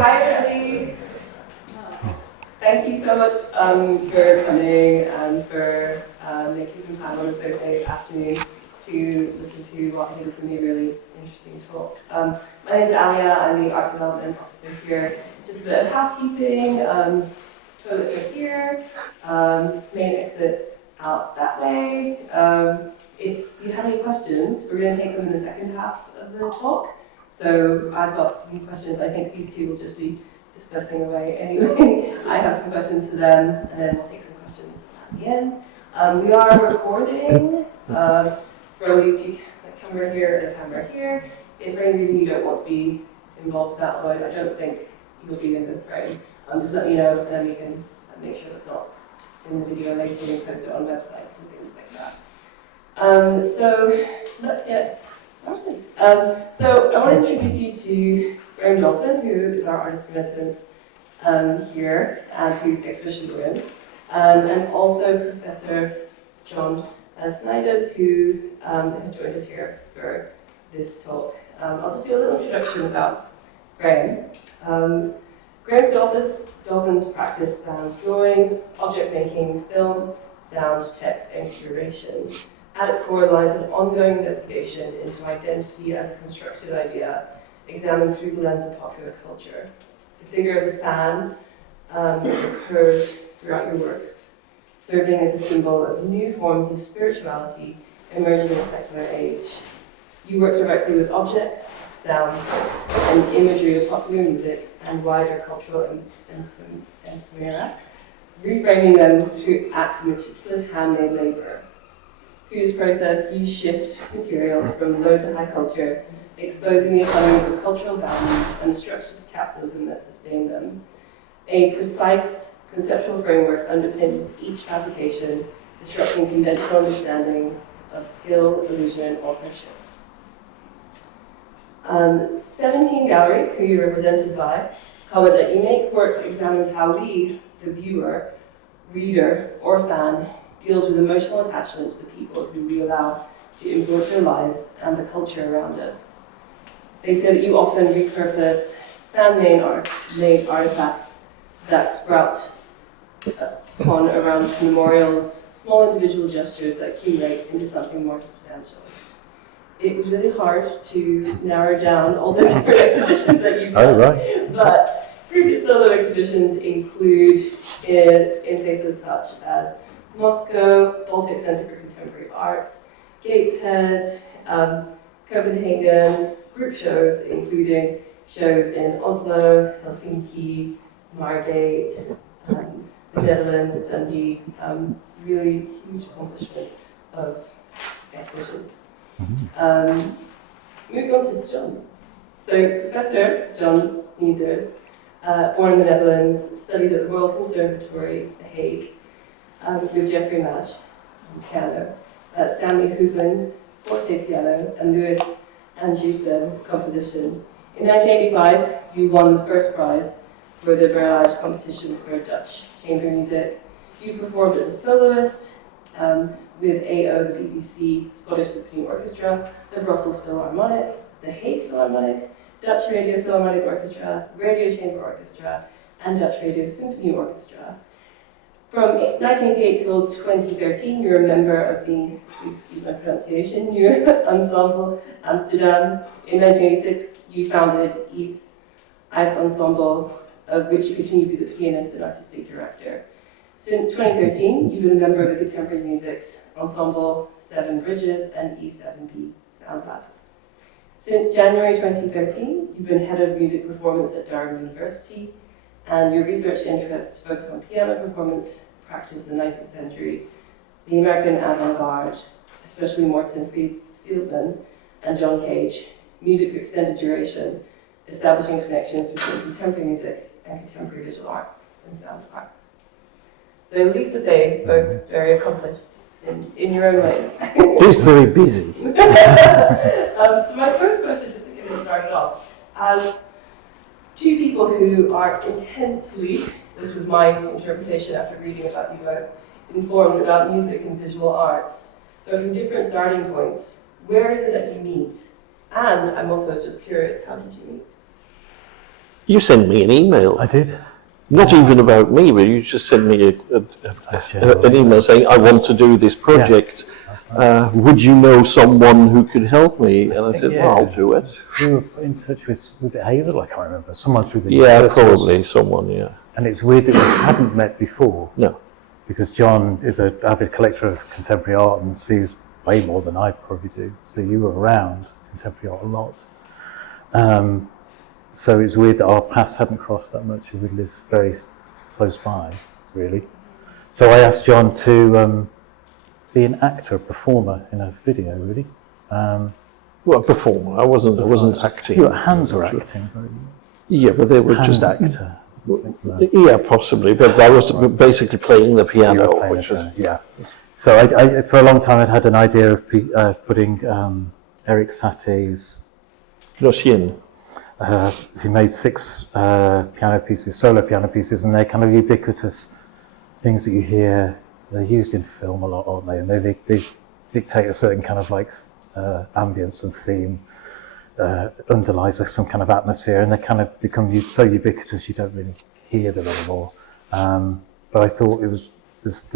Hi everybody. Thank you so much for coming and for making some time on this Thursday afternoon to listen to what I think is going to be a really interesting talk. My name is Alia, I'm the Art Development Officer here. Just a bit of housekeeping, toilets are here, main exit out that way. If you have any questions, we're going to take them in the second half of the talk. So I've got some questions. I think these two will just be discussing away anyway. I have some questions for them, and then we'll take some questions at the end. We are recording from these two, the camera here and the camera here. If for any reason you don't want to be involved that way, I don't think you'll be in the frame. Just let me know, and then we can make sure it's not in the video later when we post it on websites and things like that. So let's get started. So I want to introduce you to Graham Dolphin, who is our artist in residence here and who's exhibition we're in, and also Professor John Snijders, who has joined us here for this talk. I'll just do a little introduction about Graham. Graham's Dolphin's practice spans drawing, object making, film, sound, text, and curation. At its core lies an ongoing investigation into identity as a constructed idea, examined through the lens of popular culture. The figure of the fan recurs throughout your works, serving as a symbol of new forms of spirituality emerging in a secular age. You work directly with objects, sounds, and imagery of popular music and wider cultural ephemera, reframing them through acts of meticulous handmade labor. Through this process, you shift materials from low to high culture, exposing the economies of cultural value and the structures of capitalism that sustain them. A precise conceptual framework underpins each application, disrupting conventional understandings of skill, illusion, and authorship. 17 Gallery, who you're represented by, comment that you make work that examines how we, the viewer, reader, or fan, deals with emotional attachment to the people who we allow to influence our lives and the culture around us. They say that you often repurpose fan-made artifacts that sprout upon around memorials, small individual gestures that accumulate into something more substantial. It was really hard to narrow down all the different exhibitions that you've done, right. But previous solo exhibitions include in places such as Moscow, Baltic Centre for Contemporary Art, Gateshead, Copenhagen, group shows, including shows in Oslo, Helsinki, Margate, the Netherlands, Dundee, really huge accomplishment of exhibitions. Moving on to John. So Professor John Snijders, born in the Netherlands, studied at the Royal Conservatory, The Hague, with Jeffrey Madge on piano, Stanley Hoogland, forte piano, and Louis Andriessen, composition. In 1985, you won the first prize for the Barrage competition for Dutch chamber music. You performed as a soloist with AO, the BBC, Scottish Symphony Orchestra, the Brussels Philharmonic, the Hague Philharmonic, Dutch Radio Philharmonic Orchestra, Radio Chamber Orchestra, and Dutch Radio Symphony Orchestra. From 1988 till 2013, you're a member of the, please excuse my pronunciation, new Ensemble Amsterdam. In 1986, you founded Yves Ensemble, of which you continue to be the pianist and artistic director. Since 2013, you've been a member of the Contemporary Music's Ensemble 7 Bridges and E7B Sound Lab. Since January 2013, you've been head of music performance at Durham University, and your research interests focus on piano performance, practice in the 19th century, the American avant-garde, especially Morton Fieldman and John Cage, music for extended duration, establishing connections between contemporary music and contemporary visual arts and sound arts. So at least to say, both very accomplished in your own ways. He's very busy. So my first question, just to get it started off, as two people who are intensely, this was my interpretation after reading about you both, informed about music and visual arts, though from different starting points, where is it that you meet? And I'm also just curious, how did you meet? You sent me an email. I did. Not even about me, but you just sent me an email saying, I want to do this project. Yeah. Would you know someone who could help me? And I said, well, I'll do it. We were put in touch with, was it Hazel? I can't remember. Someone through the probably someone, yeah. And it's weird that we hadn't met before. No. Because John is an avid collector of contemporary art and sees way more than I probably do. So you were around contemporary art a lot. So it's weird that our paths hadn't crossed that much, and we live very close by, really. So I asked John to be an actor, a performer in a video, really. Well, a performer. I wasn't acting. Your hands were acting. Yeah, but they were just actor. Yeah, possibly. But I was basically playing the piano, which was yeah. So I for a long time I'd had an idea of putting Eric Satte's. He made 6 piano pieces, solo piano pieces, and they're kind of ubiquitous things that you hear. They're used in film a lot, aren't they? And they dictate a certain kind of like ambience and theme, underlies some kind of atmosphere, and they kind of become so ubiquitous you don't really hear them anymore. But I thought there's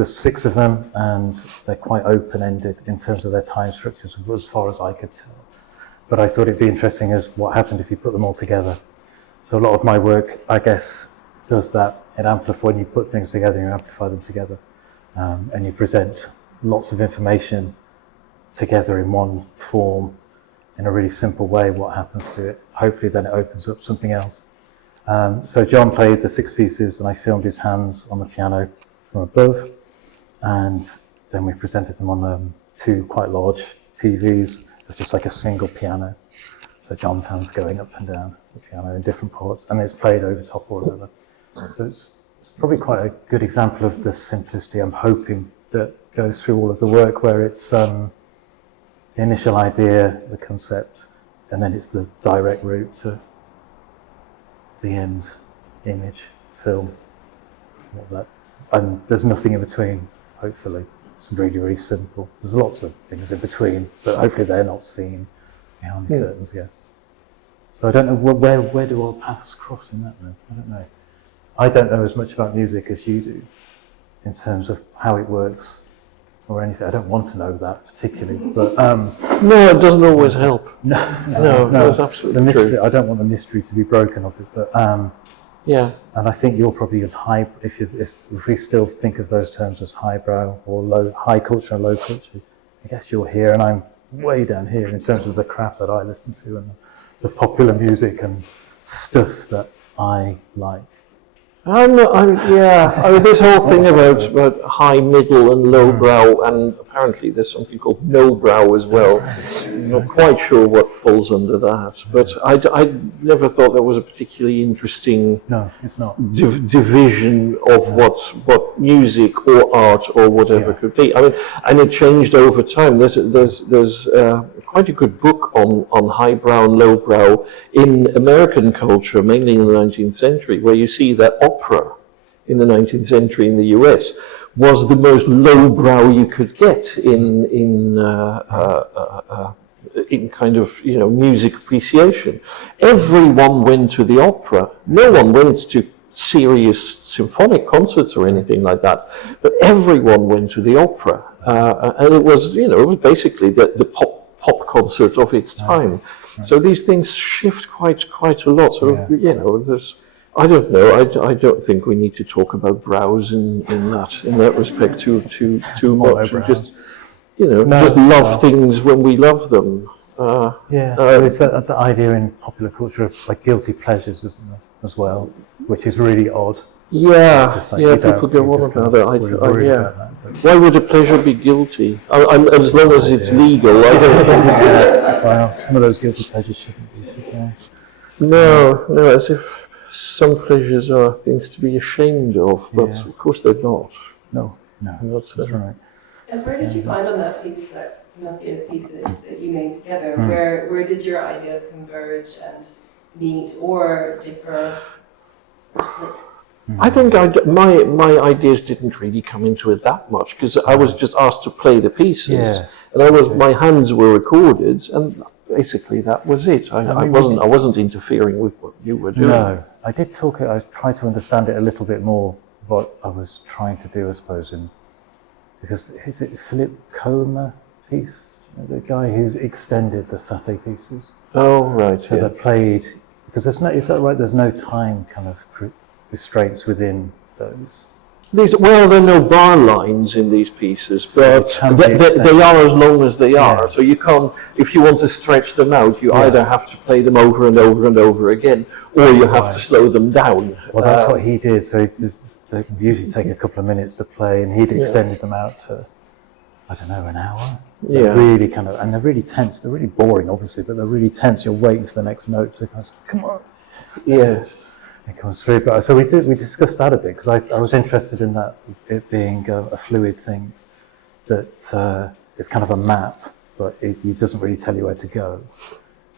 6 of them, and they're quite open-ended in terms of their time structures, as far as I could tell. But I thought it'd be interesting as what happened if you put them all together. So a lot of my work, I guess, does that. It amplifies when you put things together, you amplify them together, and you present lots of information together in one form in a really simple way. What happens to it? Hopefully, then it opens up something else. So John played the 6 pieces, and I filmed his hands on the piano from above, and then we presented them on 2 quite large TVs. It's just like a single piano. So John's hands going up and down the piano in different parts, and it's played over top or whatever. So it's probably quite a good example of the simplicity I'm hoping that goes through all of the work, where it's the initial idea, the concept, and then it's the direct route to the end image, film, all that. And there's nothing in between, hopefully. It's really, really simple. There's lots of things in between, but hopefully they're not seen behind the curtains, yes. So I don't know, where do our paths cross in that then? I don't know. I don't know as much about music as you do, in terms of how it works or anything. I don't want to know that particularly, but... no, it doesn't always help. No, that's absolutely the mystery, true. I don't want the mystery to be broken of it, but... yeah. And I think you're probably high, if we still think of those terms as highbrow or low, high culture and low culture, I guess you're here and I'm way down here in terms of the crap that I listen to and the popular music and stuff that I like. I mean, this whole thing about high, middle, and low brow, and apparently there's something called no brow as well. I'm not quite sure what falls under that, but I never thought that was a particularly interesting it's not. Division of what music or art or whatever could be. I mean, and it changed over time. There's quite a good book on highbrow and lowbrow in American culture, mainly in the 19th century, where you see that opera in the 19th century in the US was the most lowbrow you could get in kind of, music appreciation. Everyone went to the opera. No one went to serious symphonic concerts or anything like that, but everyone went to the opera, and it was basically the pop concert of its time. So these things shift quite a lot. So there's, I don't know. I don't think we need to talk about brows in that respect too much. And just just love things when we love them. There's the idea in popular culture of like guilty pleasures, isn't there, as well, which is really odd. People go on about that. Why would a pleasure be guilty? As long as it's legal, I don't think. Well, some of those guilty pleasures shouldn't be, should they? No, as if some pleasures are things to be ashamed of, but of course they're not. No, that's right. And where did you find on that piece, that Nossia's piece that you made together, where did your ideas converge and meet or differ or split? I think my ideas didn't really come into it that much, because I was just asked to play the pieces, and my hands were recorded, and basically that was it. I mean, wasn't interfering with what you were doing. No, I tried to understand it a little bit more, what I was trying to do, I suppose, because is it Philip Comer piece? The guy who extended the Saté pieces. Oh, right. So they played, because is that right? There's no time kind of restraints within those. Well, there are no bar lines in these pieces, but they are as long as they are. So you can't, if you want to stretch them out, you either have to play them over and over and over again, or you have to slow them down. Well, that's what he did. So they usually take a couple of minutes to play, and he'd extended them out to, I don't know, an hour. They're really and they're really tense. They're really boring, obviously, but they're really tense. You're waiting for the next note to come on. Yes. It comes through. But so we discussed that a bit, because I was interested in that, it being a fluid thing, that it's kind of a map, but it doesn't really tell you where to go.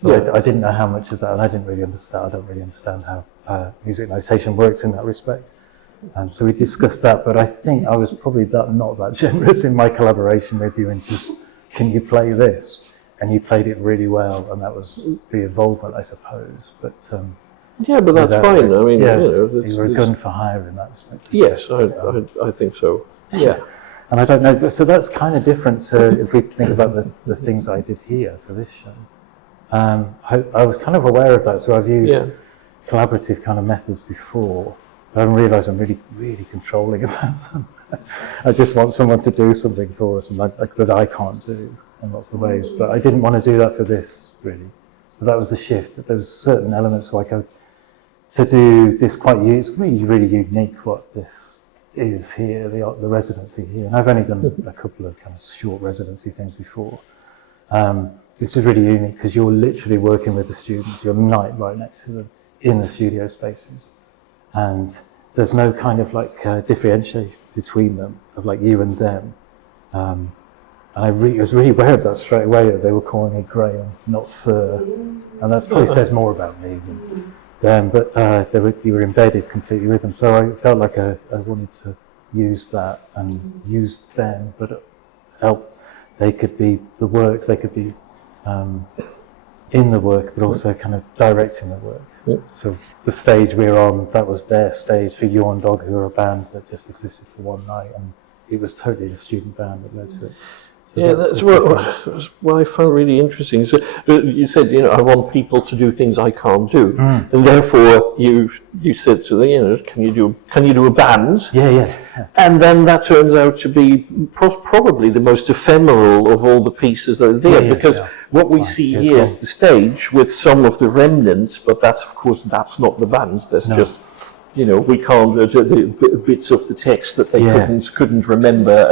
So I didn't know how much of that, and I don't really understand how music notation works in that respect. So we discussed that, but I think I was probably not that generous in my collaboration with you, and just, can you play this? And you played it really well, and that was the involvement, I suppose. But but that's fine. I mean, you were a gun for hire in that respect. Yes, I think so. Yeah. And I don't know, so that's kind of different to, if we think about the things I did here for this show. I was kind of aware of that, so I've used collaborative kind of methods before. I haven't realised I'm really, really controlling about them. I just want someone to do something for us, and that I can't do in lots of ways. But I didn't want to do that for this, really. So that was the shift. That there was certain elements where I go to do this it's really, really unique what this is here, the residency here. And I've only done a couple of kind of short residency things before. This is really unique because you're literally working with the students. You're right next to them in the studio spaces. And there's no kind of like differentiation between them, of like you and them. And I was really aware of that straight away, that they were calling me Graham, not Sir. And that probably says more about me than them, but you were embedded completely with them. So I felt like I wanted to use that and use them, but help. They could be the work, they could be in the work, but also kind of directing the work. So the stage we're on, that was their stage for You and Dog, who were a band that just existed for one night, and it was totally the student band that led to it. So that's what I found really interesting. So you said, I want people to do things I can't do, and therefore you said to them, can you do a band? Yeah. And then that turns out to be probably the most ephemeral of all the pieces that are there, because what we see here is the stage with some of the remnants, but that's not the bands. There's just, we can't the bits of the text that they couldn't remember,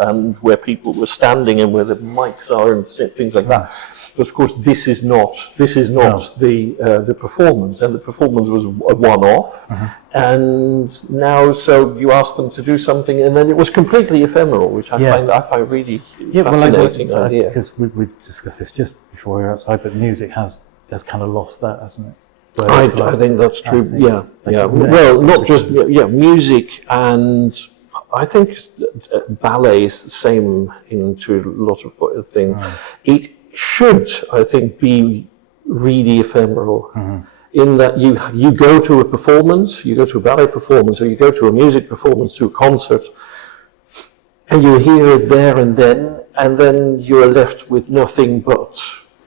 and where people were standing and where the mics are and things like that. But of course, this is not the performance, and the performance was a one-off. And now, so you asked them to do something, and then it was completely ephemeral, which I find really fascinating idea. Because we discussed this just before we were outside, but music has kind of lost that, hasn't it? I think that's true. Well, not just music, and I think ballet is the same into a lot of things. It should, I think, be really ephemeral. In that you go to a performance, you go to a ballet performance, or you go to a music performance, to a concert, and you hear it there and then you're left with nothing but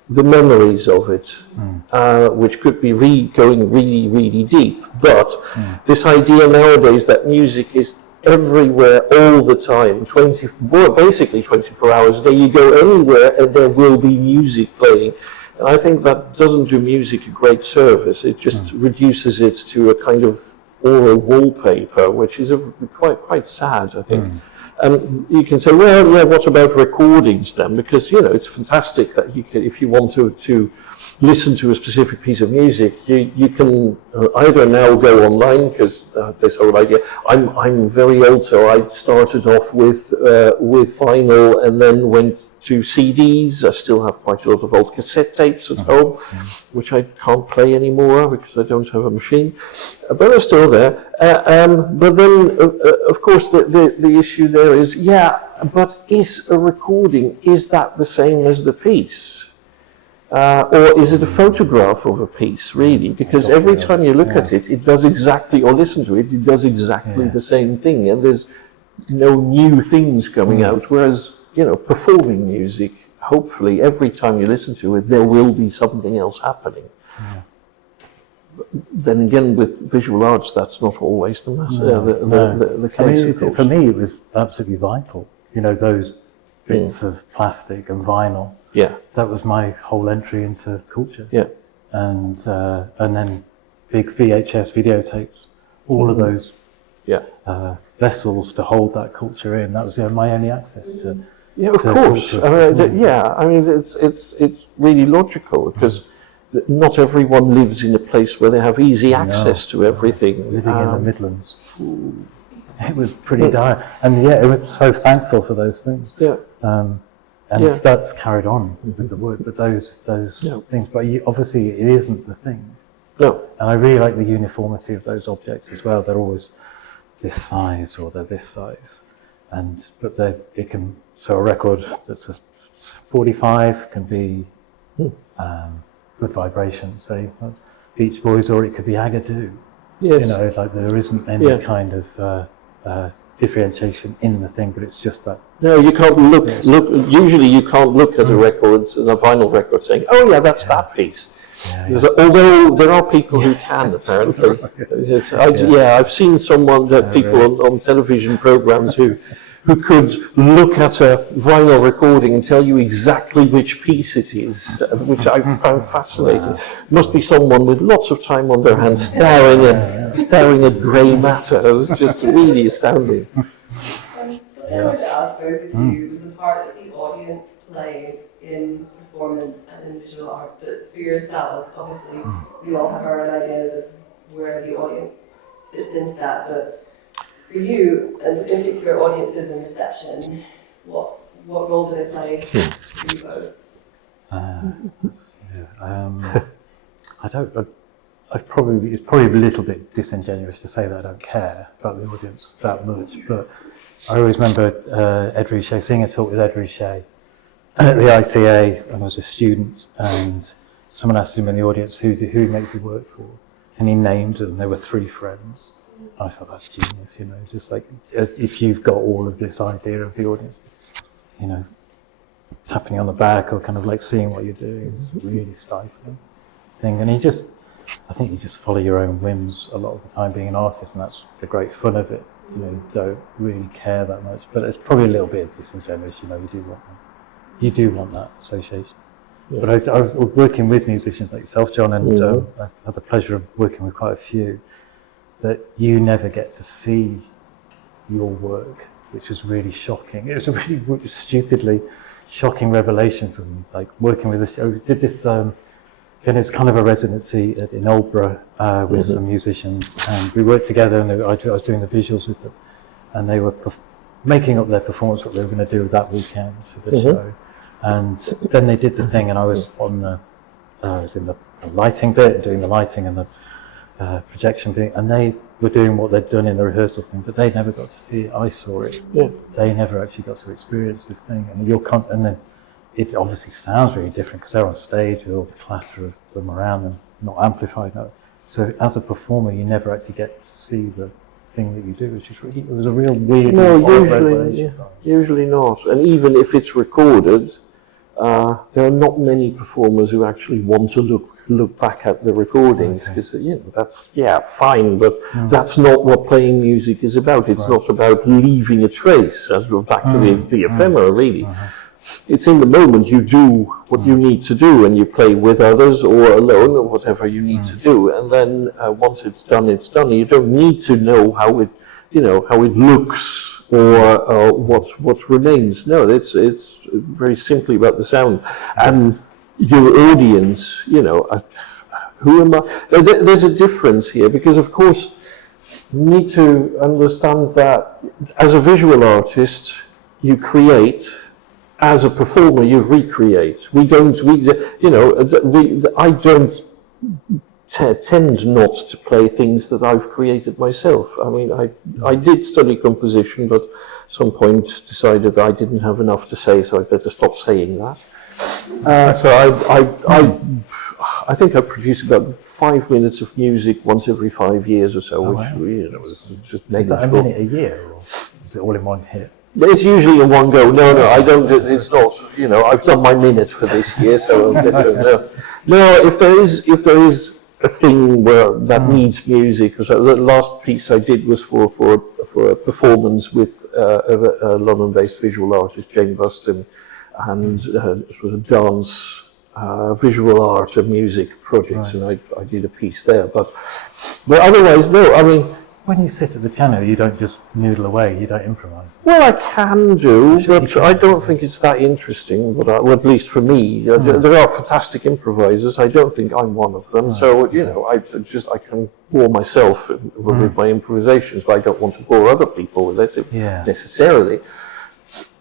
the memories of it, which could be going really, really deep. But this idea nowadays that music is everywhere all the time, basically 24 hours a day, you go anywhere and there will be music playing. And I think that doesn't do music a great service. It just reduces it to a kind of oral wallpaper, which is quite sad, I think. And you can say, what about recordings then? Because, it's fantastic that you can, if you want to listen to a specific piece of music, you can either now go online, because this whole idea, I'm very old, so I started off with vinyl and then went to CDs. I still have quite a lot of old cassette tapes at home, which I can't play anymore because I don't have a machine, but they're still there. But then, of course, the issue there is, but is a recording, is that the same as the piece? or is it a photograph of a piece, really? Because every time you look at it, it does exactly, or listen to it, it does exactly the same thing, and there's no new things coming out. Whereas, performing music, hopefully, every time you listen to it, there will be something else happening. Then again, with visual arts, that's not always the matter. The case. I mean, for me, it was absolutely vital. Those bits of plastic and vinyl. Yeah. That was my whole entry into culture. Yeah. And then big VHS videotapes, all of those vessels to hold that culture in. That was my only access to. Yeah, of course. I mean, it's really logical because not everyone lives in a place where they have easy access to everything. Living in the Midlands, it was pretty dire, and it was so thankful for those things. Yeah. And that's carried on with the work, but those things. But obviously, it isn't the thing. No. And I really like the uniformity of those objects as well. They're always this size or they're this size, but it can. So a record that's a 45 can be Good Vibration, say Beach Boys, or it could be Agadoo. Yes. Like there isn't any kind of differentiation in the thing, but it's just that. No, you can't look. Usually, you can't look at a record, a vinyl record, saying, "Oh, yeah, that's that piece." Although there are people who can, apparently. I've seen people on television programs who could look at a vinyl recording and tell you exactly which piece it is, which I found fascinating. Must be someone with lots of time on their hands staring at grey matter. It was just really astounding. Something I wanted to ask both of you was the part that the audience plays in performance and in visual arts, but for yourselves, obviously, we all have our own ideas of where the audience fits into that, but for you, and in particular audiences and reception, what role do they play for you both? It's probably a little bit disingenuous to say that I don't care about the audience that much, but I always remember Ed Richet, seeing a talk with Ed Richet at the ICA when I was a student, and someone asked him in the audience, who makes you work for? And he named them, there were 3 friends. I thought, that's genius, just like, if you've got all of this idea of the audience, tapping you on the back or kind of like seeing what you're doing is really stifling thing. And I think you just follow your own whims a lot of the time being an artist, and that's the great fun of it. You don't really care that much, but it's probably a little bit disingenuous, you do want that association. Yeah. But I was working with musicians like yourself, John, and I had the pleasure of working with quite a few, that you never get to see your work, which was really shocking. It was a really stupidly shocking revelation for me. Like working with this, I did this, and it's kind of a residency in Oldborough with some musicians, and we worked together, and I was doing the visuals with them, and they were making up their performance, what they were going to do that weekend for the show. And then they did the thing, and I was in the lighting bit, doing the lighting and the projection bit, and they were doing what they'd done in the rehearsal thing, but they never got to see it. I saw it. Yeah. They never actually got to experience this thing, and then it obviously sounds really different because they're on stage with all the clatter of them around them, not amplified. No. So as a performer, you never actually get to see the thing that you do, which is really, it was a real weird. No, usually not. And even if it's recorded, there are not many performers who actually want to look back at the recordings, because that's fine, but that's not what playing music is about. It's not about leaving a trace, as we're back to the ephemera, really. It's in the moment you do what you need to do, and you play with others or alone or whatever you need to do, and then once it's done, it's done. You don't need to know how it looks or what remains. No, it's very simply about the sound and your audience. Who am I? There's a difference here, because of course you need to understand that as a visual artist you create. As a performer, you recreate. I don't tend not to play things that I've created myself. I mean, I did study composition, but at some point decided that I didn't have enough to say, so I better stop saying that. I think I produce about 5 minutes of music once every 5 years or so, which wow. is just Is that a negligible. minute a year, or is it all in one hit? It's usually in one go. No, I don't. It's not. I've done my minute for this year, so no. If there is a thing where that needs music, so the last piece I did was for a performance with a London-based visual artist, Jane Buston, and it was a dance, visual art and music project, and I did a piece there. But otherwise, no. I mean. When you sit at the piano, you don't just noodle away, you don't improvise. Well, I can do, but I don't think it's that interesting, well, at least for me. There are fantastic improvisers, I don't think I'm one of them, so, I can bore myself with my improvisations, but I don't want to bore other people with it necessarily.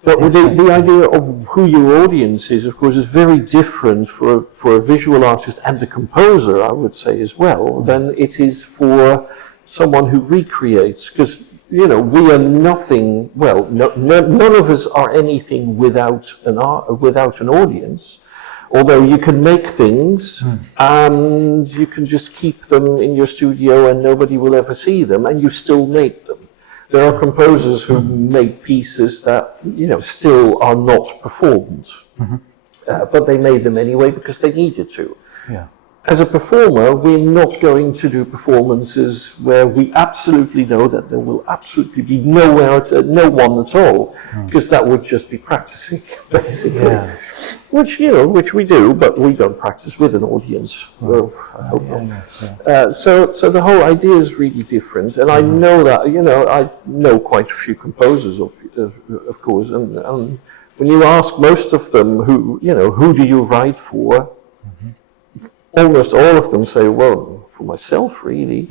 But the idea of who your audience is, of course, is very different for a visual artist and a composer, I would say as well, than it is for someone who recreates, because we are nothing. Well, none of us are anything without an audience. Although you can make things and you can just keep them in your studio and nobody will ever see them, and you still make them. There are composers who make pieces that still are not performed, but they made them anyway because they needed to. Yeah. As a performer, we're not going to do performances where we absolutely know that there will absolutely be no one at all, because that would just be practicing, basically. Yeah. Which we do, but we don't practice with an audience. Well, I hope not. So the whole idea is really different, and I know that. I know quite a few composers, of course, and when you ask most of them who do you write for. Almost all of them say, well, for myself, really.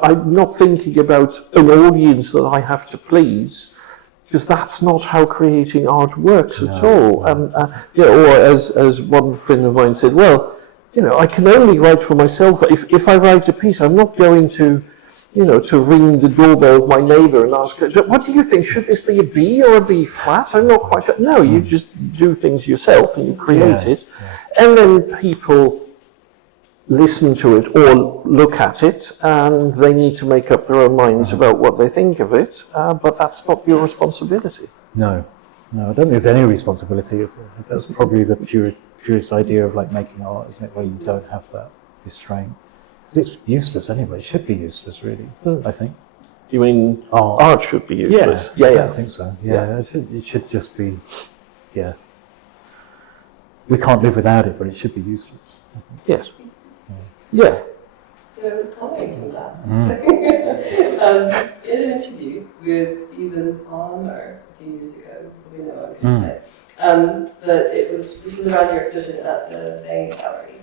I'm not thinking about an audience that I have to please, because that's not how creating art works at all. Or as one friend of mine said, well, I can only write for myself. If I write a piece, I'm not going to ring the doorbell of my neighbour and ask her, what do you think? Should this be a B or a B flat? I'm not quite sure. No, you just do things yourself and you create it. And then people listen to it or look at it, and they need to make up their own minds about what they think of it, but that's not your responsibility. No, I don't think there's any responsibility. That's probably the purest idea of making art, isn't it, where you don't have that restraint. It's useless anyway. It should be useless, really, I think. You mean art should be useless? Yeah, I think so. Yeah. It should just be, we can't live without it, but it should be useless. Yes. Yeah. So, following from that, in an interview with Stephen Palmer a few years ago, we know what I'm going to say, that this was around your exhibition at the Bay Gallery.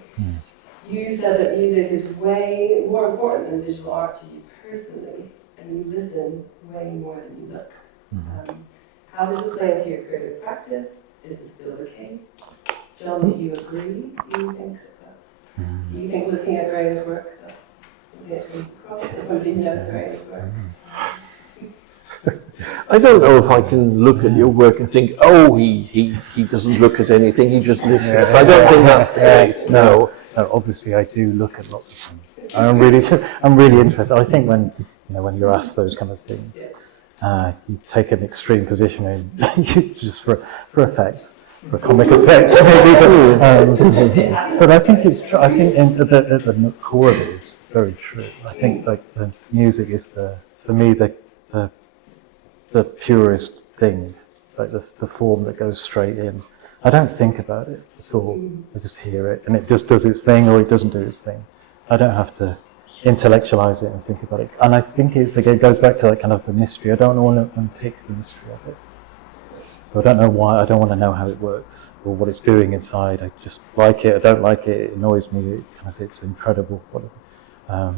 You said that music is way more important than visual art to you personally, and you listen way more than you look. How does this play into your creative practice? Is this still the case? John, do you agree? Do you think looking at Graham's work, that's something that comes across, that somebody knows Graham's work? I don't know if I can look at your work and think, oh, he doesn't look at anything, he just listens. I don't think that's the case, no. Obviously I do look at lots of things. I'm really interested. I think when you're asked those kind of things, you take an extreme position and you just for effect. For a comic effect, maybe, but I think it's true. I think at the core of it is very true. I think the music is for me the purest thing, the form that goes straight in. I don't think about it at all. I just hear it, and it just does its thing, or it doesn't do its thing. I don't have to intellectualize it and think about it. And I think it goes back to kind of the mystery. I don't want to unpick the mystery of it. So I don't know why, I don't want to know how it works or what it's doing inside. I just like it, I don't like it, it annoys me, it's incredible, whatever.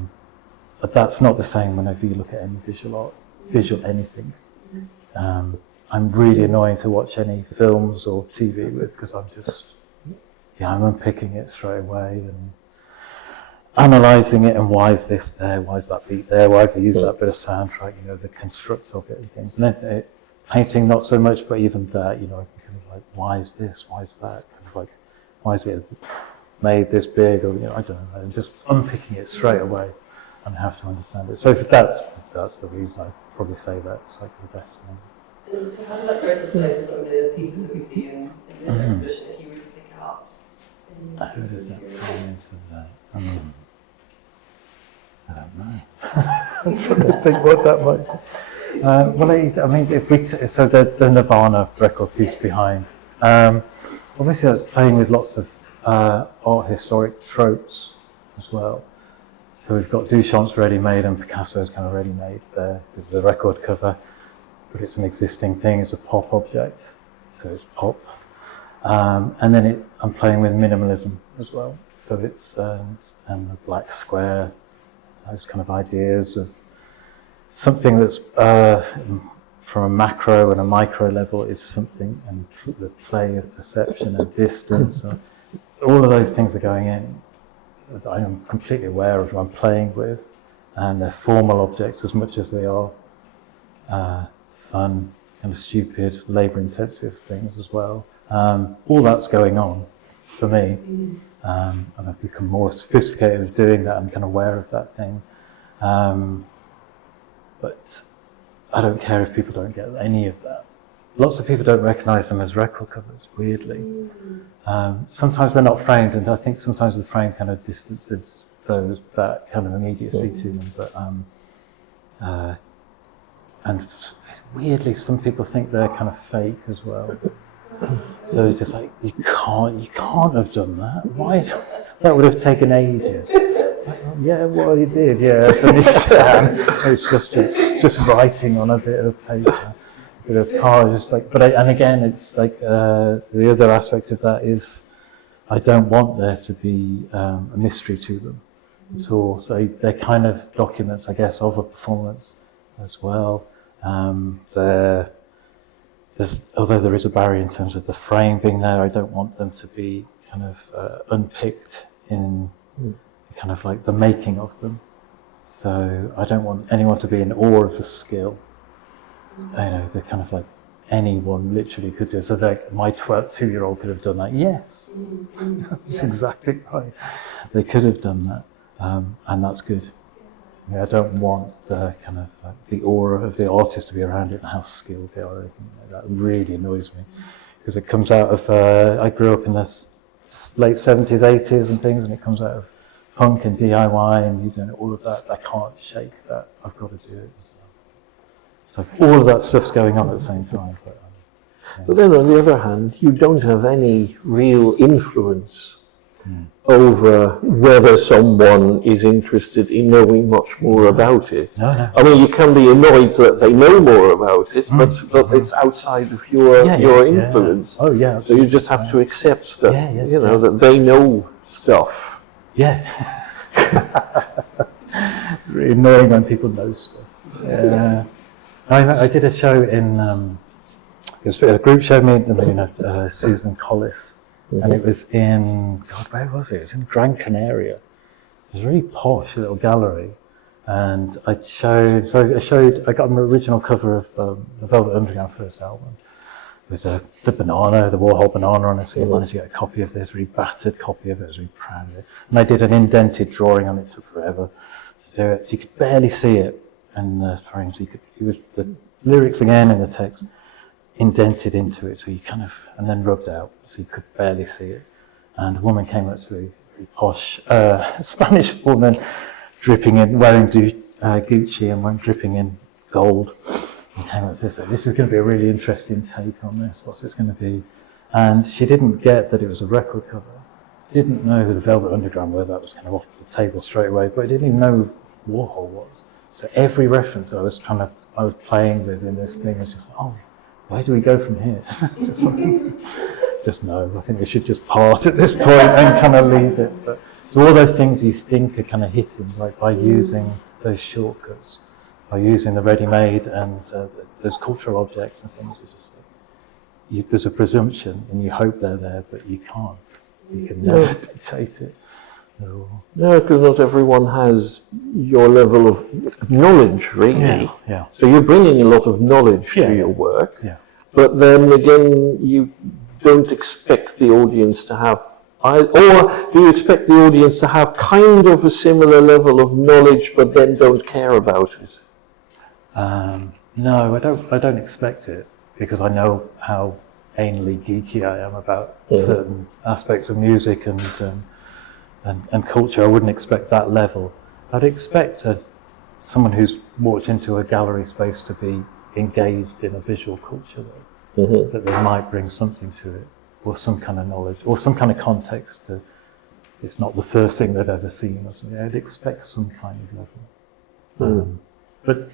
But that's not the same whenever you look at any visual anything. I'm really annoying to watch any films or TV with, because I'm unpicking it straight away and analysing it, and why is this there, why is that beat there, why have they used that bit of soundtrack, the construct of it and things. And then painting not so much, but even that, I can kind like, why is this? Why is that? Kind of like, why is it made this big? Or I don't know. And just unpicking it straight away, and have to understand it. So that's the reason I probably say that's like the best thing. And so how does that process play with some of the pieces that we see in this exhibition? If you were to pick out How does that play into that? I don't know. I'm trying to think what that might be. Well, I mean, if we so the Nirvana record piece behind, obviously that's playing with lots of art historic tropes as well. So we've got Duchamp's ready-made and Picasso's kind of ready-made there. There's the record cover, but it's an existing thing. It's a pop object, so it's pop. And then I'm playing with minimalism as well. So it's a black square, those kind of ideas of something that's from a macro and a micro level is something, and the play of perception and distance, all of those things are going in. That I am completely aware of, I'm playing with, and they're formal objects as much as they are fun, kind of stupid, labour-intensive things as well. All that's going on for me, and I've become more sophisticated at doing that. I'm kind of aware of that thing, but I don't care if people don't get any of that. Lots of people don't recognise them as record covers, weirdly. Sometimes they're not framed, and I think sometimes the frame kind of distances that kind of immediacy to them. But and weirdly, some people think they're kind of fake as well. So it's just like you can't have done that. Why? That would have taken ages. Yeah, well, you did. Yeah, so it's just writing on a bit of paper. Just like, and again, it's like the other aspect of that is I don't want there to be a mystery to them at all. So they're kind of documents, I guess, of a performance as well. Although there is a barrier in terms of the frame being there, I don't want them to be kind of unpicked in kind of like the making of them. So I don't want anyone to be in awe of the skill. They're kind of like anyone literally could do. So like my 2-year-old could have done that. Yes, that's exactly right. They could have done that, and that's good. I don't want the kind of like the aura of the artist to be around it and how skilled they are. That really annoys me because it comes out of. I grew up in the late 70s, 80s, and things, and it comes out of punk and DIY and all of that. I can't shake that. I've got to do it. So all of that stuff's going on at the same time. But then on the other hand, you don't have any real influence over whether someone is interested in knowing much more about it. No. I mean, you can be annoyed that they know more about it, but it's outside of your influence. Oh yeah. So you just have to accept that that they know stuff. Yeah. Really annoying when people know stuff. Yeah. I did a show in, it was a group show me and Susan Collis, and it was in, where was it? It was in Gran Canaria. It was a really posh little gallery, and I got an original cover of the Velvet Underground first album, with the banana, the Warhol banana on it, so I managed to get a copy of this, really battered copy of it. I was really proud of it. And I did an indented drawing on it. It took forever to do it, so you could barely see it in the frame. So it was the lyrics again in the text indented into it, so you kind of, and then rubbed out, so you could barely see it. And a woman came up to me, really posh Spanish woman, dripping in, wearing Gucci and dripping in gold. Came up to this is going to be a really interesting take on this. What's this going to be? And she didn't get that it was a record cover. Didn't know who the Velvet Underground were. That was kind of off the table straight away. But I didn't even know who Warhol was. So every reference I was playing with in this thing was just, where do we go from here? just no. I think we should just part at this point and kind of leave it. But so all those things you think are kind of hitting, like by using those shortcuts. By using the ready-made and those cultural objects and things, there's a presumption and you hope they're there, but you can't. You can never dictate it. No, because not everyone has your level of knowledge, really. Yeah. So you're bringing a lot of knowledge to your work. Yeah. But then again, you don't expect the audience to have, or do you expect the audience to have kind of a similar level of knowledge but then don't care about it? No, I don't expect it, because I know how anally geeky I am about certain aspects of music and culture. I wouldn't expect that level. I'd expect someone who's walked into a gallery space to be engaged in a visual culture, though, that they might bring something to it, or some kind of knowledge, or some kind of context. It's not the first thing they've ever seen or something. I'd expect some kind of level. But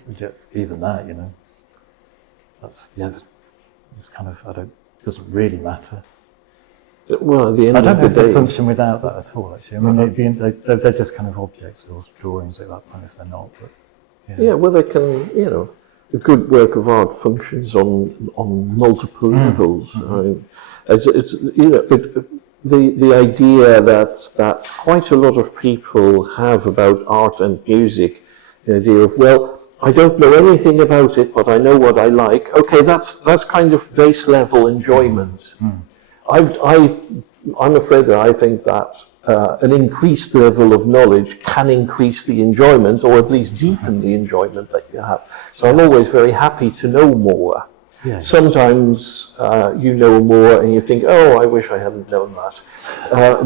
even that, that's, it's kind of, doesn't really matter. Well, at the end I don't of know the if they day, function without that at all, actually. I mean, they're just kind of objects or drawings at that point if they're not. But, yeah, well, they can, a good work of art functions on multiple levels. I mean, it's the idea that quite a lot of people have about art and music, the idea of, well, I don't know anything about it, but I know what I like. Okay, that's kind of base level enjoyment. I'm afraid that I think that an increased level of knowledge can increase the enjoyment, or at least deepen the enjoyment that you have. So I'm always very happy to know more. Yeah. Sometimes you know more and you think, oh, I wish I hadn't known that.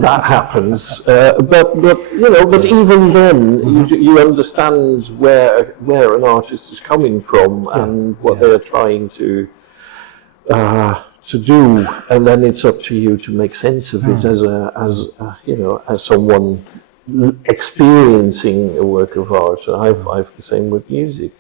That happens. But even then, you understand where an artist is coming from and what they're trying to do, and then it's up to you to make sense of it as someone experiencing a work of art. I've the same with music.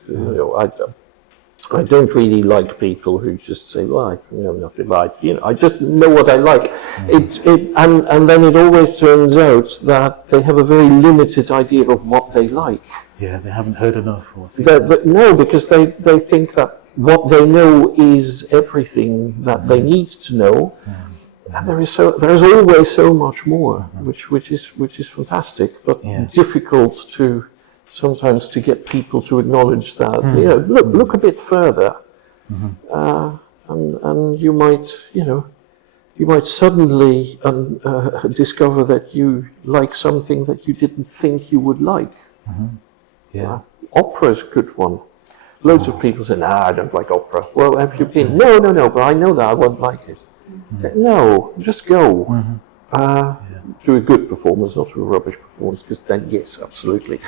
I don't really like people who just say, well, I know nothing like, I just know what I like. And then it always turns out that they have a very limited idea of what they like. Yeah, they haven't heard enough. But no, because they think that what they know is everything that they need to know. And there is always so much more, which is fantastic, but difficult sometimes to get people to acknowledge that. Look a bit further, and you might suddenly discover that you like something that you didn't think you would like. Opera's a good one. Loads of people say, "Nah, I don't like opera." Well, have you been? No, but I know that I won't like it. No, just go. Do a good performance, not do a rubbish performance, because then yes, absolutely.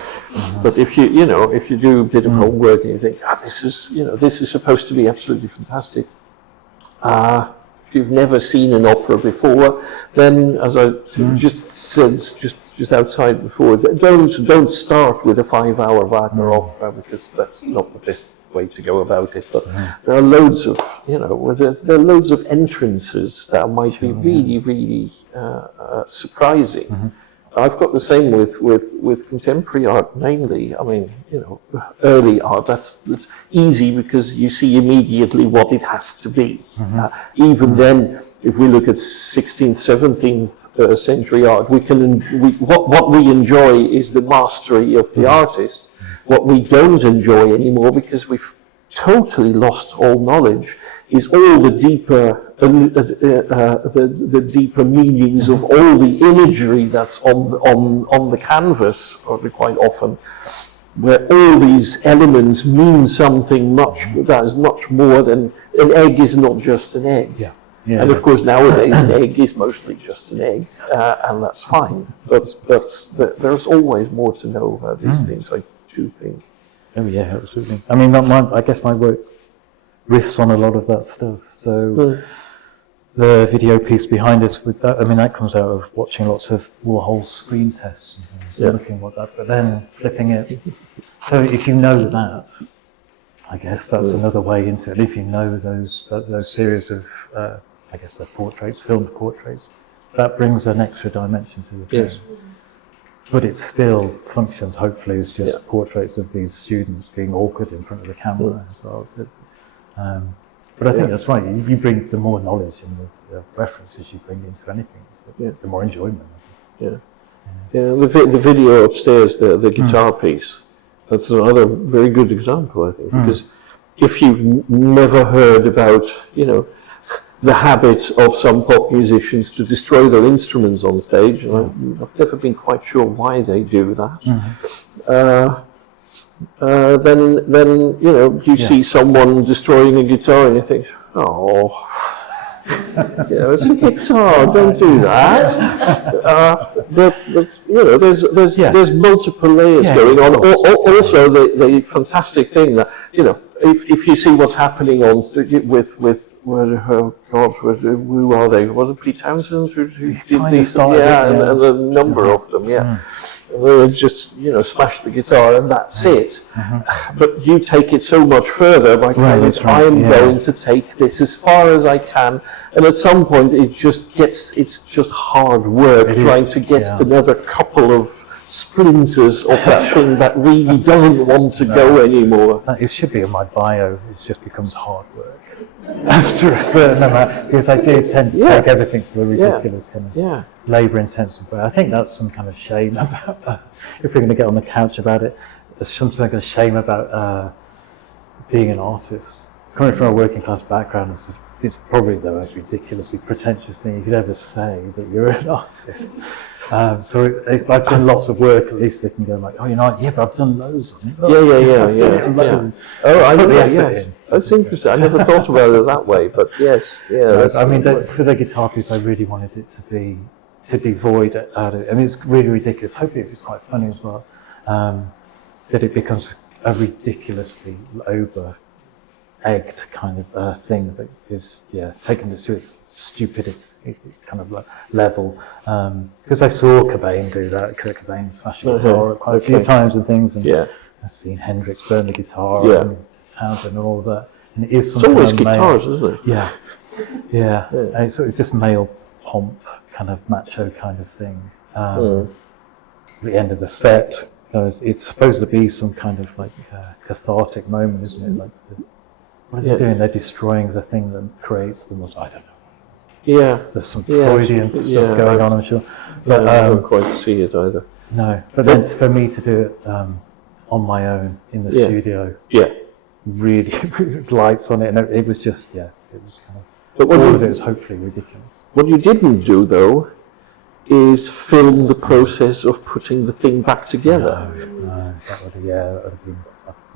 But if you do a bit of homework and you think, this is supposed to be absolutely fantastic. If you've never seen an opera before, then as I just said, just outside before, don't start with a 5-hour Wagner opera, because that's not the best way to go about it. But there are loads of there are loads of entrances that might be really, really surprising. I've got the same with contemporary art mainly. I mean, early art, that's easy because you see immediately what it has to be. Even then, if we look at 16th, 17th century art, what we enjoy is the mastery of the artist. What we don't enjoy anymore, because we've totally lost all knowledge, is all the deeper the deeper meanings of all the imagery that's on the canvas, or quite often, where all these elements mean something that is much more than an egg is not just an egg. And of course nowadays an egg is mostly just an egg, and that's fine. But there's always more to know about these things, I do think. Oh yeah, absolutely. I mean, I guess my work riffs on a lot of that stuff. So the video piece behind us with that, I mean, that comes out of watching lots of Warhol screen tests and things, looking what that, but then flipping it. So if you know that, I guess that's another way into it. If you know those series of, I guess they're portraits, filmed portraits, that brings an extra dimension to the thing. Yes. But it still functions, hopefully, as just portraits of these students being awkward in front of the camera as well. But I think that's right. You bring the more knowledge and the references you bring into anything, the more enjoyment. The video upstairs, the guitar piece, that's another very good example, I think, because if you've never heard about, the habit of some pop musicians to destroy their instruments on stage, and I've never been quite sure why they do that. Then you know, you see someone destroying a guitar and you think, oh, you know, it's a guitar, don't do that. But you know, there's multiple layers going on. Also, the fantastic thing that, you know, if you see what's happening on with oh God, who are they? Was it Pete Townsend who did these? Yeah, and a number of them. They just, you know, smash the guitar and that's it. But you take it so much further by saying, I'm going to take this as far as I can, and at some point it's just hard work trying to get another couple of splinters of that thing that really doesn't want to go anymore. It should be in my bio. It just becomes hard work after a certain amount, because I do tend to take everything to a ridiculous kind of labour-intensive way. I think that's some kind of shame about, if we're going to get on the couch about it, there's some kind of shame about being an artist. Coming from a working class background, it's probably the most ridiculously pretentious thing you could ever say, that you're an artist. So if I've done lots of work, at least they can go like, oh, you know, but I've done loads on it. Yeah. Oh, I know. Yes, that's interesting. I never thought about it that way, but yes, I mean, for the guitar piece, I really wanted it to be devoid out of it. I mean, it's really ridiculous. Hopefully, it's quite funny as well. That it becomes a ridiculously over-egged kind of thing that is, taking this to its stupidest kind of level. Because I saw Cobain do that, Kurt Cobain smash the guitar quite a few times and things, and I've seen Hendrix burn the guitar and Townsend and all of that. And it is something. It's always guitars, isn't it? Yeah. And it's just male pomp, kind of macho kind of thing. At the end of the set, it's supposed to be some kind of like cathartic moment, isn't it? Like, what are they doing? They're destroying the thing that creates the most. I don't know. There's some Freudian stuff going on, I'm sure. But I don't quite see it either. No, but then for me to do it on my own in the studio, really lights on it, and it was just it was kind of. But all of it was hopefully ridiculous. What you didn't do though is film the process of putting the thing back together. No, that would have been.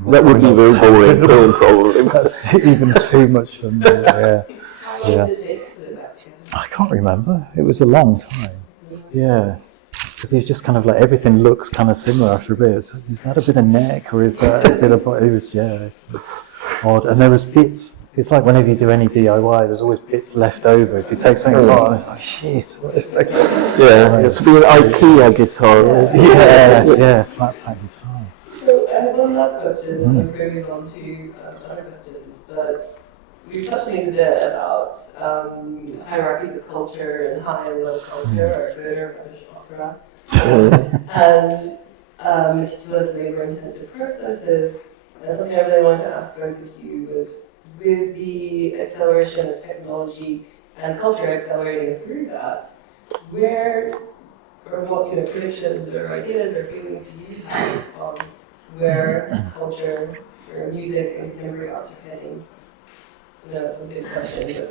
That would be very boring film, probably. That's even too much for me. How long did it take to put it back together? I can't remember. It was a long time. Because it's just kind of like everything looks kind of similar after a bit. Is that a bit of neck or is that a bit of? It was odd. And there was bits. It's like whenever you do any DIY, there's always bits left over. If you take something apart, and it's like shit. It's like, it's been an IKEA guitar. Flat pack guitar. So I have one last question, and we're moving on to other questions, but we've touched on a bit about hierarchies of culture and high and low culture, or good or British opera, and meticulous labor-intensive processes. And something I really wanted to ask both of you was, with the acceleration of technology and culture accelerating through that, where or what predictions or ideas or feelings do you have on where culture or music and contemporary arts are heading? That's a big question,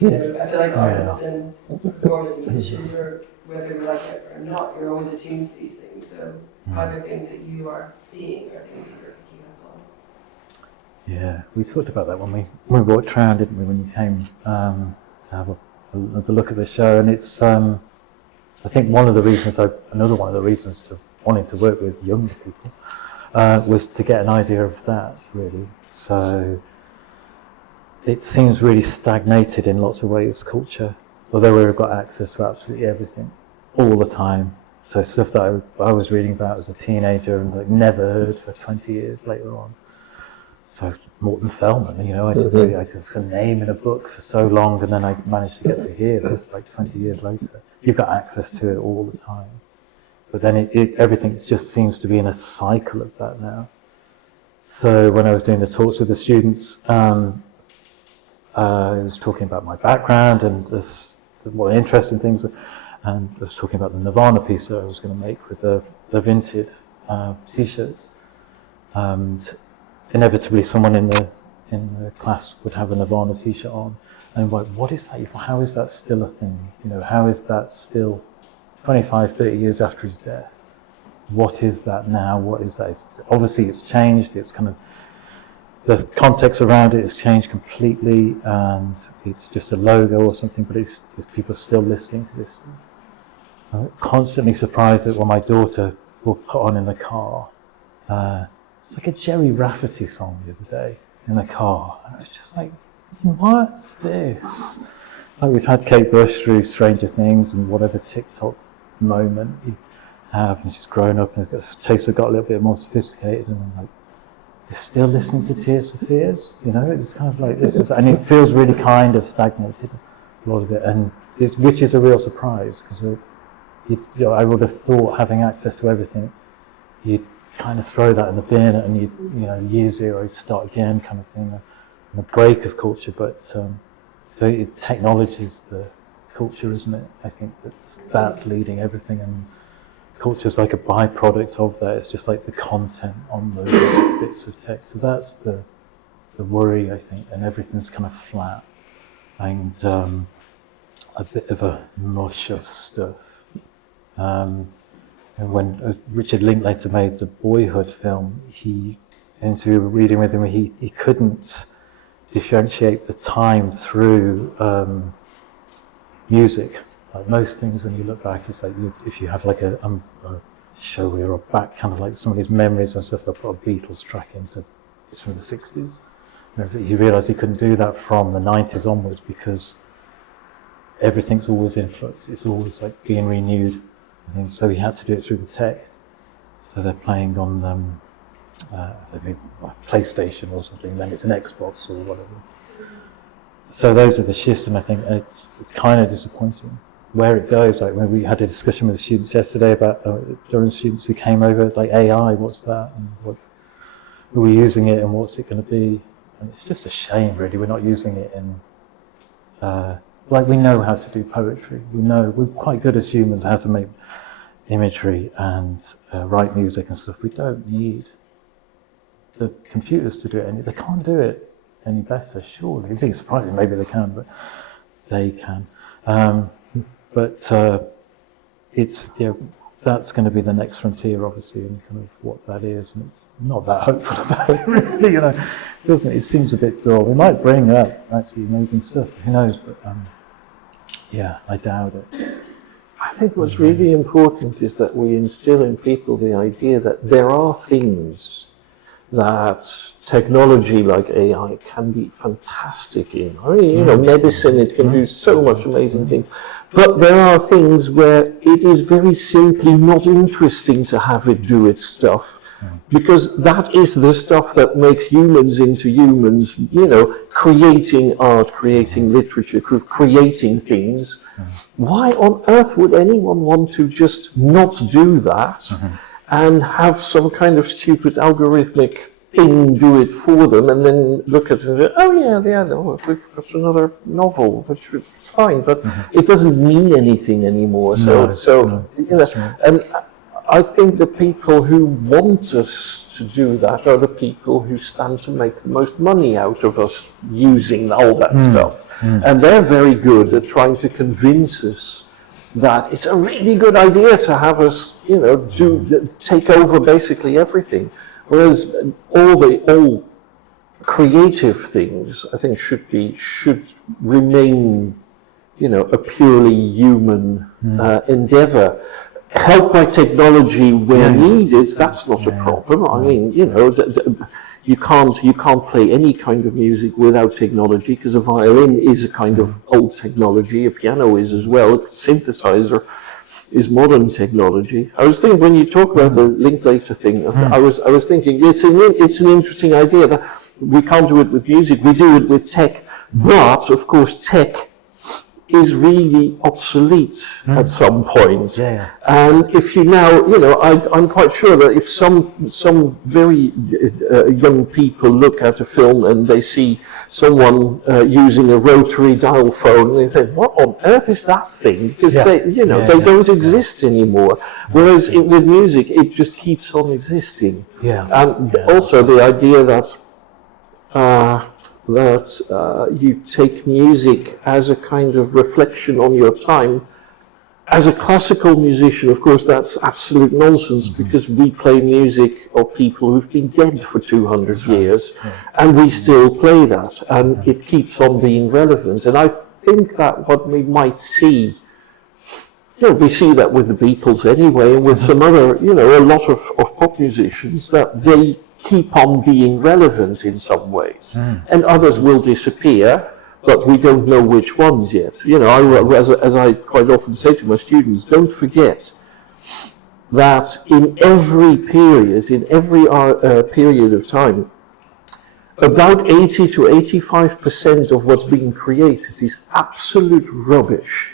but I feel like artists and performers and musicians, or whether we like it or not, you're always attuned to these things. So are there things that you are seeing or things that you're picking up on? Yeah, we talked about that when we walked around, didn't we, when you came to have a look at the show. And it's, I think another one of the reasons to wanting to work with younger people was to get an idea of that, really. So it seems really stagnated in lots of ways, culture, although we've got access to absolutely everything all the time. So stuff that I was reading about as a teenager and like never heard for 20 years later on. So Morton Feldman, I just a name in a book for so long, and then I managed to get to hear this like 20 years later. You've got access to it all the time. But then everything just seems to be in a cycle of that now. So when I was doing the talks with the students, I was talking about my background and what interesting things, and I was talking about the Nirvana piece that I was going to make with the Vinted t-shirts. And inevitably someone in in the class would have a Nirvana t-shirt on, and like, what is that? How is that still a thing? You know, how is that still 25, 30 years after his death? What is that now? What is that? Obviously it's changed. It's kind of, the context around it has changed completely, and it's just a logo or something, but it's just people are still listening to this. I'm constantly surprised at what my daughter will put on in the car. It's like a Jerry Rafferty song the other day in the car. And I was just like, what's this? It's like we've had Kate Bush through Stranger Things and whatever TikTok moment you have, and she's grown up and her tastes have got a little bit more sophisticated, and I'm like, you're still listening to Tears for Fears? You know, it's kind of like this is, and it feels really kind of stagnated, a lot of it, and which is a real surprise, because I would have thought, having access to everything, you'd kind of throw that in the bin, and year zero, you'd start again, kind of thing, a break of culture. But so technology is the culture, isn't it? I think that's leading everything, and culture's like a byproduct of that. It's just like the content on those bits of text. So that's the worry, I think, and everything's kind of flat and a bit of a mush of stuff. And when Richard Linklater made the Boyhood film, into reading with him, he couldn't differentiate the time through music. Like most things, when you look back, it's like if you have like a show where you're back, kind of like somebody's memories and stuff, they'll put a Beatles track into, it's from the 60s. He realised he couldn't do that from the 90s onwards, because everything's always in flux. It's always like being renewed. And so he had to do it through the tech. So they're playing on maybe a PlayStation or something, then it's an Xbox or whatever. So those are the shifts, and I think it's kind of disappointing where it goes. Like when we had a discussion with the students yesterday about Durham students who came over, like AI, what's that, and what are we using it, and what's it going to be? And it's just a shame, really. We're not using it in like we know how to do poetry. We're quite good as humans how to make imagery and write music and stuff. We don't need the computers to do it. They can't do it any better, surely. It'd be surprising, maybe they can, but they can. It's that's going to be the next frontier, obviously, and kind of what that is. And it's not that hopeful about it, really. Doesn't it? It seems a bit dull. It might bring up actually amazing stuff. Who knows? But I doubt it. I think what's really important is that we instill in people the idea that there are things that technology like AI can be fantastic in. I mean, medicine, it can do so much amazing things. But there are things where it is very simply not interesting to have it do its stuff, because that is the stuff that makes humans into humans, creating art, creating literature, creating things. Why on earth would anyone want to just not do that and have some kind of stupid algorithmic thing do it for them, and then look at it and say, we've got another novel, which is fine, but it doesn't mean anything anymore. And I think the people who want us to do that are the people who stand to make the most money out of us using all that stuff. And they're very good at trying to convince us that it's a really good idea to have us, take over basically everything. Whereas all creative things, I think, should remain, a purely human endeavor. Helped by technology where needed, that's not a problem. I mean, you can't play any kind of music without technology, because a violin is a kind of old technology, a piano is as well, a synthesizer is modern technology. I was thinking, when you talk about the Linklater thing, I was thinking it's an interesting idea that we can't do it with music, we do it with tech, but of course tech is really obsolete at some point. And if you now, I'm quite sure that if some very young people look at a film and they see someone using a rotary dial phone, and they think, what on earth is that thing? Because they don't exist anymore. Whereas with music, it just keeps on existing. And also the idea that that you take music as a kind of reflection on your time. As a classical musician, of course, that's absolute nonsense, because we play music of people who've been dead for 200 years, and we still play that, and it keeps on being relevant. And I think that what we might see, we see that with the Beatles anyway, and with some other, a lot of pop musicians, that they keep on being relevant in some ways, and others will disappear, but we don't know which ones yet. As I quite often say to my students, don't forget that in every period, period of time, about 80 to 85% of what's being created is absolute rubbish.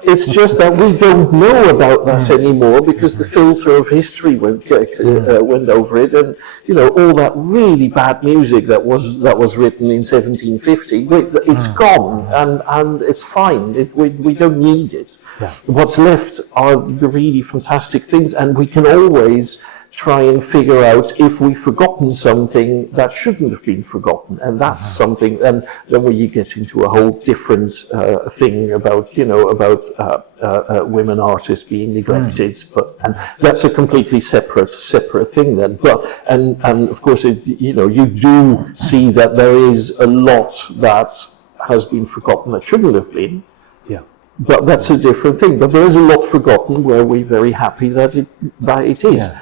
It's just that we don't know about that anymore, because the filter of history went over it, and all that really bad music that was written in 1750, it's gone, and it's fine. We don't need it. Yeah. What's left are the really fantastic things, and we can always try and figure out if we've forgotten something that shouldn't have been forgotten, and that's something. And then when you get into a whole different thing about women artists being neglected, and that's a completely separate thing then. But and of course you do see that there is a lot that has been forgotten that shouldn't have been. Yeah. But that's a different thing. But there is a lot forgotten where we're very happy that it is. Yeah.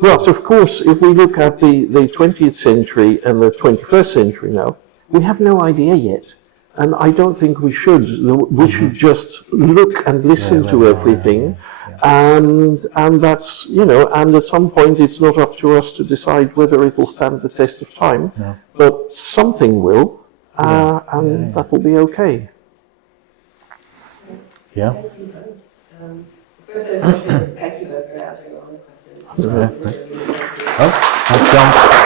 But of course, if we look at the 20th century and the 21st century now, we have no idea yet. And I don't think we should. We should just look and listen to everything. And that's, and at some point it's not up to us to decide whether it will stand the test of time. No. But something will, and that will be okay. Yeah. Thank you both. First, thank you both for answering all those questions. Oh, thanks, John.